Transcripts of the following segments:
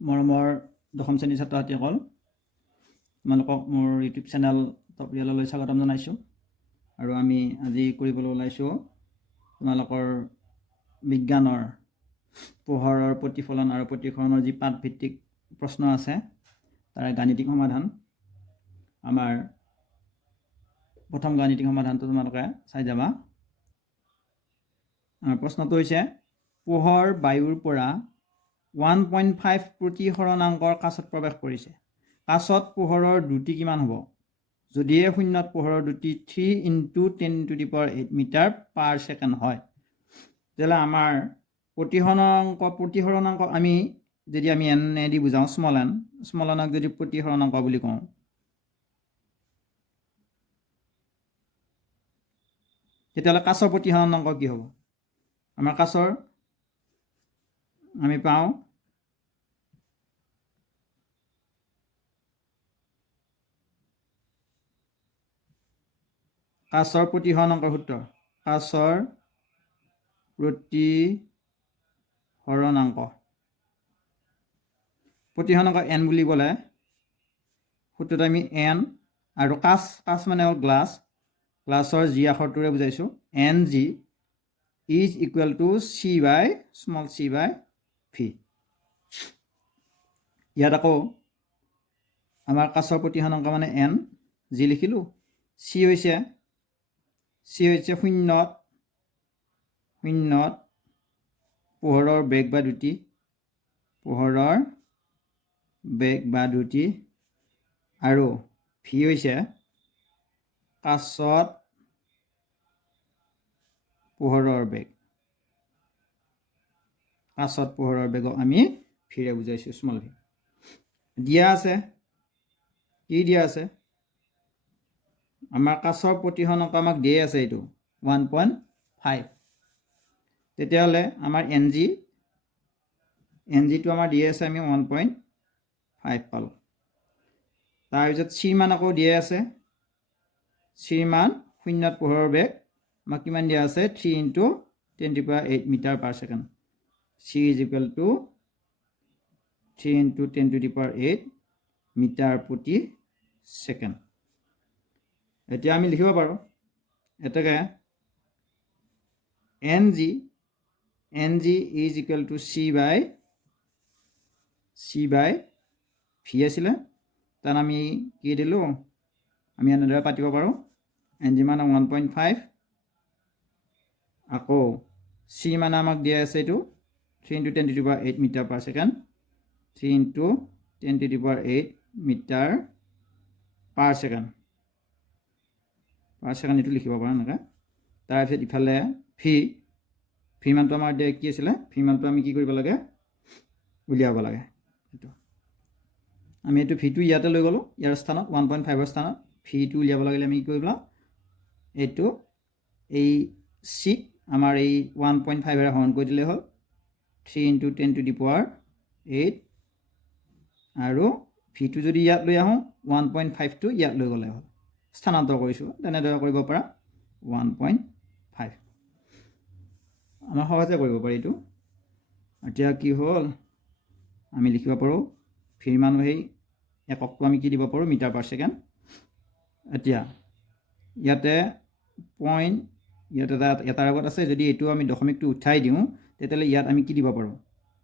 মৰমৰ দশম শ্ৰেণীৰ ছাত্ৰ ছাত্ৰীসকল, তোমালোকক মোৰ ইউটিউব চেনেল টপ ৰিয়েললৈ স্বাগতম জনাইছোঁ। আৰু আমি আজি কৰিবলৈ ওলাইছোঁ তোমালোকৰ বিজ্ঞানৰ পোহৰৰ প্ৰতিফলন আৰু প্ৰতিফলনৰ যি পাঠভিত্তিক প্ৰশ্ন আছে তাৰে গাণিতিক সমাধান। আমাৰ প্ৰথম গাণিতিক সমাধানটো তোমালোকে চাই যাবা। প্ৰশ্নটো হৈছে পোহৰ বায়ুৰ পৰা 1.5 প্ৰতিসৰণাংকৰ কাছত প্ৰৱেশ কৰিছে। কাছত পোহৰৰ দ্ৰুতি কিমান হ'ব? যদিহে শূন্যত পোহৰৰ দ্ৰুতি 3 × 10⁸ মিটাৰ পাৰ ছেকেণ্ড হয়, তেতিয়াহ'লে আমাৰ প্ৰতিসৰণাংক আমি যদি এন দি বুজাওঁ, স্মল এনক যদি প্ৰতিসৰণাংক বুলি কওঁ, তেতিয়াহ'লে কাছৰ প্ৰতিসৰণাংক কি হ'ব? আমাৰ কাছৰ আমি পাওঁ কাছৰ প্ৰতিসৰণাংকৰ সূত্ৰ, কাছৰ প্ৰতিসৰণাংক এন বুলি ক'লে সূত্ৰটো আমি এন, আৰু কাছ মানে হ'ল গ্লাছৰ জি আখৰটোৰে বুজাইছোঁ, N G is equal to C by small C by V. ইয়াত আকৌ আমাৰ কাছৰ প্ৰতিসৰণাংক মানে এন, জি লিখিলোঁ, চি হৈছে শূন্যত পোহৰৰ বেগ বা দ্ৰুতি, আৰু ভি হৈছে কাছত পোহৰৰ বেগক আমি ভিৰে বুজাইছোঁ, স্মল ভি। দিয়া আছে, কি দিয়া আছে? আমাৰ কাছৰ প্ৰতিসৰণাংক আমাক দিয়ে আছে এইটো 1.5। তেতিয়াহ'লে আমাৰ এন জিটো আমাৰ দিয়ে আছে, আমি 1.5 পালোঁ। তাৰপিছত চিৰ মান আকৌ দিয়ে আছে, চিৰ মান শূন্যত পোহৰৰ বেগ আমাক কিমান দিয়া আছে? 3 × 10⁸ metre per second. C is equal to 3 × 10⁸ metre প্ৰতি ছেকেণ্ড। এতিয়া আমি লিখিব পাৰোঁ এটাকে N G is equal to C by V আছিলে, তাত আমি কি দিলোঁ, আমি এনেদৰে পাতিব পাৰোঁ, এন জি মানে 1.5, আকৌ চি মানে আমাক দিয়া আছে এইটো 3 × 10⁸ metre per second, 3 × 10⁸ metre per second এইটো লিখিব পাৰোঁ এনেকৈ। তাৰপিছত ইফালে ভি মানটো আমাৰ কি আছিলে? ভি মানটো আমি কি কৰিব লাগে? উলিয়াব লাগে। আমি এইটো ভিটো ইয়াতে লৈ গ'লোঁ, ইয়াৰ স্থানত 1.5ৰ স্থানত ভিটো উলিয়াব লাগিলে আমি কি কৰিব লাগিব? এই চিক আমাৰ এই 1.5ৰে হৰণ কৰি দিলেই হ'ল, 3 × 10⁸, আৰু ভিটো যদি ইয়াত লৈ আহোঁ, 1.5টো ইয়াত লৈ গ'লে হ'ল, স্থানান্তৰ কৰিছোঁ, তেনেদৰে কৰিব পৰা 1.5 আমাৰ সহজে কৰিব পাৰি এইটো। এতিয়া কি হ'ল, আমি লিখিব পাৰোঁ ভিৰ মান, সেই এককটো আমি কি দিব পাৰোঁ? Metre per second. এতিয়া ইয়াতে এটাৰ আগত আছে, যদি এইটো আমি দশমিকটো উঠাই দিওঁ, তেতিয়াহ'লে ইয়াত আমি কি দিব পাৰোঁ?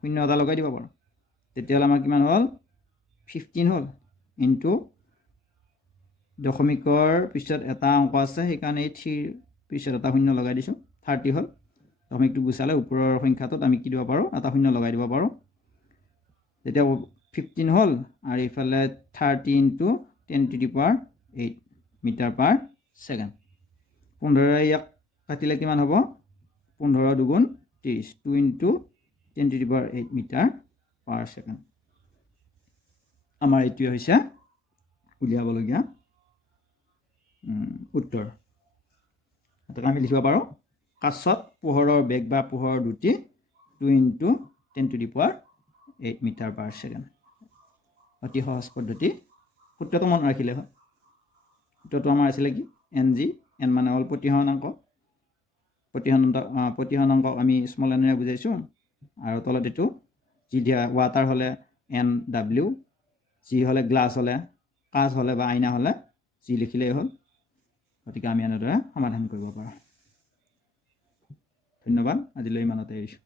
শূন্য এটা লগাই দিব পাৰোঁ। তেতিয়াহ'লে আমাৰ কিমান হ'ল? 15 হ'ল, ইনটু দশমিকৰ পিছত এটা অংক আছে, সেইকাৰণে এই 3ৰ পিছত এটা শূন্য লগাই দিছোঁ, 30 হ'ল। দশমিকটো গুচালে ওপৰৰ সংখ্যাটোত আমি কি দিব পাৰোঁ? এটা শূন্য লগাই দিব পাৰোঁ। তেতিয়া 15 হ'ল, আৰু ইফালে 30 × 10⁸ মিটাৰ পাৰ ছেকেণ্ড। 15ৰে ইয়াক কাটিলে কিমান হ'ব? 15 × 2 = 30, 2 × 10⁸ মিটাৰ পাৰ ছেকেণ্ড। আমাৰ এইটোৱে হৈছে উলিয়াবলগীয়া উত্তৰ। এটাকে আমি লিখিব পাৰোঁ কাছত পোহৰৰ বেগ বা পোহৰৰ দ্ৰুতি 2 × 10⁸ মিটাৰ পাৰ ছেকেণ্ড। অতি সহজ পদ্ধতি, সূত্ৰটো মনত ৰাখিলে হয়। সূত্ৰটো আমাৰ আছিলে কি? এন মানে হ'ল প্ৰতিসৰণাংক আমি স্মল এনেৰে বুজাইছোঁ, আৰু তলত এইটো জি দিয়া, ৱাটাৰ হ'লে এন ডাব্লিউ, জি হ'লে গ্লাছ হ'লে, কাঁচ হ'লে বা আইনা হ'লে জি লিখিলেই হ'ল। গতিকে আমি এনেদৰে সমাধান কৰিব পাৰোঁ। ধন্যবাদ, আজিলৈ ইমানতে এৰিছোঁ।